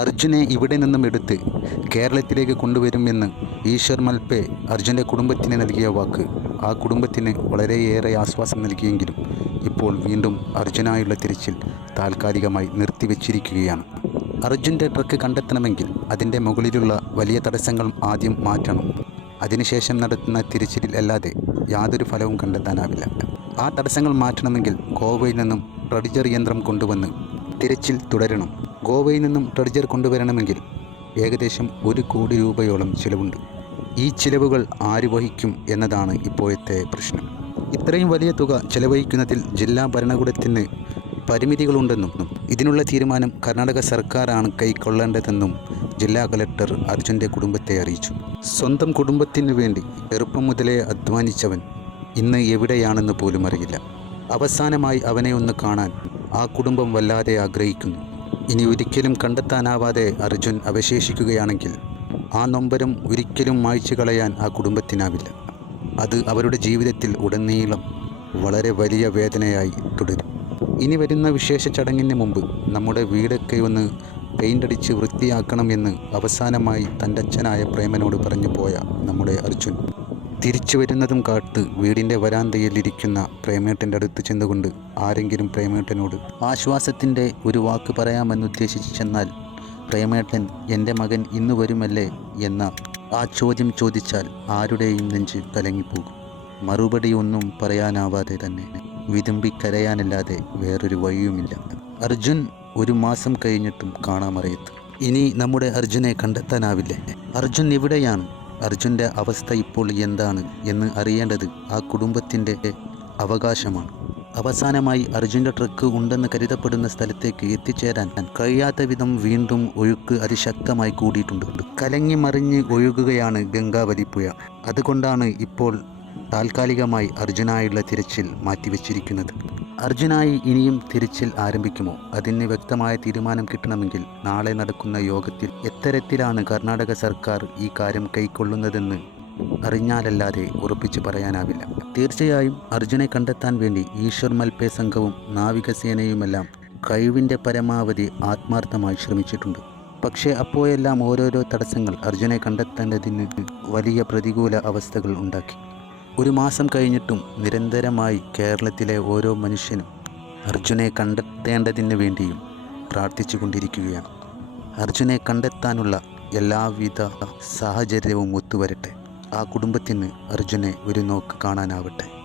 അർജുനെ ഇവിടെ നിന്നും എടുത്ത് കേരളത്തിലേക്ക് കൊണ്ടുവരുമെന്ന് ഈശ്വർ മൽപേ അർജുന്റെ കുടുംബത്തിന് നൽകിയ വാക്ക്. ആ കുടുംബത്തിന് വളരെയേറെ ആശ്വാസം നൽകിയെങ്കിലും ഇപ്പോൾ വീണ്ടും അർജുനായുള്ള തിരച്ചിൽ താൽക്കാലികമായി നിർത്തിവെച്ചിരിക്കുകയാണ്. അർജുന്റെ ട്രക്ക് കണ്ടെത്തണമെങ്കിൽ അതിന്റെ മുകളിലുള്ള വലിയ തടസ്സങ്ങൾ ആദ്യം മാറ്റണം. അതിനുശേഷം നടത്തുന്ന തിരച്ചിലിൽ അല്ലാതെ യാതൊരു ഫലവും കണ്ടെത്താനാവില്ല. ആ തടസ്സങ്ങൾ മാറ്റണമെങ്കിൽ ഗോവയിൽ നിന്നും പ്രഡിജർ യന്ത്രം കൊണ്ടുവന്ന് തിരച്ചിൽ തുടരണം. ഗോവയിൽ നിന്നും ട്രെഡ്ജർ കൊണ്ടുവരണമെങ്കിൽ ഏകദേശം ഒരു കോടി രൂപയോളം ചിലവുണ്ട്. ഈ ചിലവുകൾ ആര് വഹിക്കും എന്നതാണ് ഇപ്പോഴത്തെ പ്രശ്നം. ഇത്രയും വലിയ തുക ചെലവഴിക്കുന്നതിൽ ജില്ലാ ഭരണകൂടത്തിന് പരിമിതികളുണ്ടെന്നും ഇതിനുള്ള തീരുമാനം കർണാടക സർക്കാരാണ് കൈക്കൊള്ളേണ്ടതെന്നും ജില്ലാ കലക്ടർ അർജുന്റെ കുടുംബത്തെ അറിയിച്ചു. സ്വന്തം കുടുംബത്തിനു വേണ്ടി ചെറുപ്പം മുതലേ അധ്വാനിച്ചവൻ ഇന്ന് എവിടെയാണെന്ന് പോലും അറിയില്ല. അവസാനമായി അവനെ ഒന്ന് കാണാൻ ആ കുടുംബം വല്ലാതെ ആഗ്രഹിക്കുന്നു. ഇനി ഒരിക്കലും കണ്ടെത്താനാവാതെ അർജുൻ അവശേഷിക്കുകയാണെങ്കിൽ ആ നൊമ്പരം ഒരിക്കലും മായ്ച്ചു കളയാൻ ആ കുടുംബത്തിനാവില്ല. അത് അവരുടെ ജീവിതത്തിൽ ഉടനീളം വളരെ വലിയ വേദനയായി തുടരും. ഇനി വരുന്ന വിശേഷ ചടങ്ങിന് മുമ്പ് നമ്മുടെ വീടൊക്കെ ഒന്ന് പെയിന്റ് അടിച്ച് വൃത്തിയാക്കണമെന്ന് അവസാനമായി തന്റെ അച്ഛനായ പ്രേമനോട് പറഞ്ഞു പോയ നമ്മുടെ അർജുൻ. തിരിച്ചു വരുന്നതും കാത്ത് വീടിന്റെ വരാന്തയിലിരിക്കുന്ന പ്രേമേട്ടന്റെ അടുത്ത് ചെന്നുകൊണ്ട് ആരെങ്കിലും പ്രേമേട്ടനോട് ആശ്വാസത്തിന്റെ ഒരു വാക്ക് പറയാമെന്നുദ്ദേശിച്ച് ചെന്നാൽ പ്രേമേട്ടൻ എന്റെ മകൻ ഇന്ന് വരുമല്ലേ? എന്ന ആ ചോദ്യം ചോദിച്ചാൽ ആരുടെയും നെഞ്ച് കലങ്ങിപ്പോകും. മറുപടി ഒന്നും പറയാനാവാതെ തന്നെ വിതുമ്പി കരയാനല്ലാതെ വേറൊരു വഴിയുമില്ല. അർജുൻ ഒരു മാസം കഴിഞ്ഞിട്ടും കാണാമറയത്ത്. ഇനി നമ്മുടെ അർജുനെ കണ്ടെത്താനാവില്ലേ? അർജുൻ എവിടെയാണ്? അർജുന്റെ അവസ്ഥ ഇപ്പോൾ എന്താണ് എന്ന് അറിയേണ്ടത് ആ കുടുംബത്തിന്റെ അവകാശമാണ്. അവസാനമായി അർജുന്റെ ട്രക്ക് ഉണ്ടെന്ന് കരുതപ്പെടുന്ന സ്ഥലത്തേക്ക് എത്തിച്ചേരാൻ കഴിയാത്ത വിധം വീണ്ടും ഒഴുക്ക് അതിശക്തമായി കൂടിയിട്ടുണ്ട്. കലങ്ങി മറിഞ്ഞ് ഒഴുകുകയാണ് ഗംഗാവലി പുഴ. അതുകൊണ്ടാണ് ഇപ്പോൾ താൽക്കാലികമായി അർജുനായുള്ള തിരച്ചിൽ മാറ്റിവെച്ചിരിക്കുന്നത്. അർജുനായി ഇനിയും തിരിച്ചിൽ ആരംഭിക്കുമോ? അതിന് വ്യക്തമായ തീരുമാനം കിട്ടണമെങ്കിൽ നാളെ നടക്കുന്ന യോഗത്തിൽ എത്തരത്തിലാണ് കർണാടക സർക്കാർ ഈ കാര്യം കൈക്കൊള്ളുന്നതെന്ന് അറിഞ്ഞാലല്ലാതെ ഉറപ്പിച്ചു പറയാനാവില്ല. തീർച്ചയായും അർജുനെ കണ്ടെത്താൻ വേണ്ടി ഈശ്വർ മൽപേ സംഘവും നാവികസേനയുമെല്ലാം കഴിവിന്റെ പരമാവധി ആത്മാർത്ഥമായി ശ്രമിച്ചിട്ടുണ്ട്. പക്ഷേ അപ്പോഴെല്ലാം ഓരോരോ തടസ്സങ്ങൾ അർജുനെ കണ്ടെത്തേണ്ടതിന് വലിയ പ്രതികൂല അവസ്ഥകൾ ഉണ്ടാക്കി. ഒരു മാസം കഴിഞ്ഞിട്ടും നിരന്തരമായി കേരളത്തിലെ ഓരോ മനുഷ്യനും അർജുനെ കണ്ടെത്തേണ്ടതിന് വേണ്ടിയും പ്രാർത്ഥിച്ചു കൊണ്ടിരിക്കുകയാണ്. അർജുനെ കണ്ടെത്താനുള്ള എല്ലാവിധ സാഹചര്യവും ഒത്തുവരട്ടെ. ആ കുടുംബത്തിന് അർജുനെ ഒരു നോക്ക് കാണാനാവട്ടെ.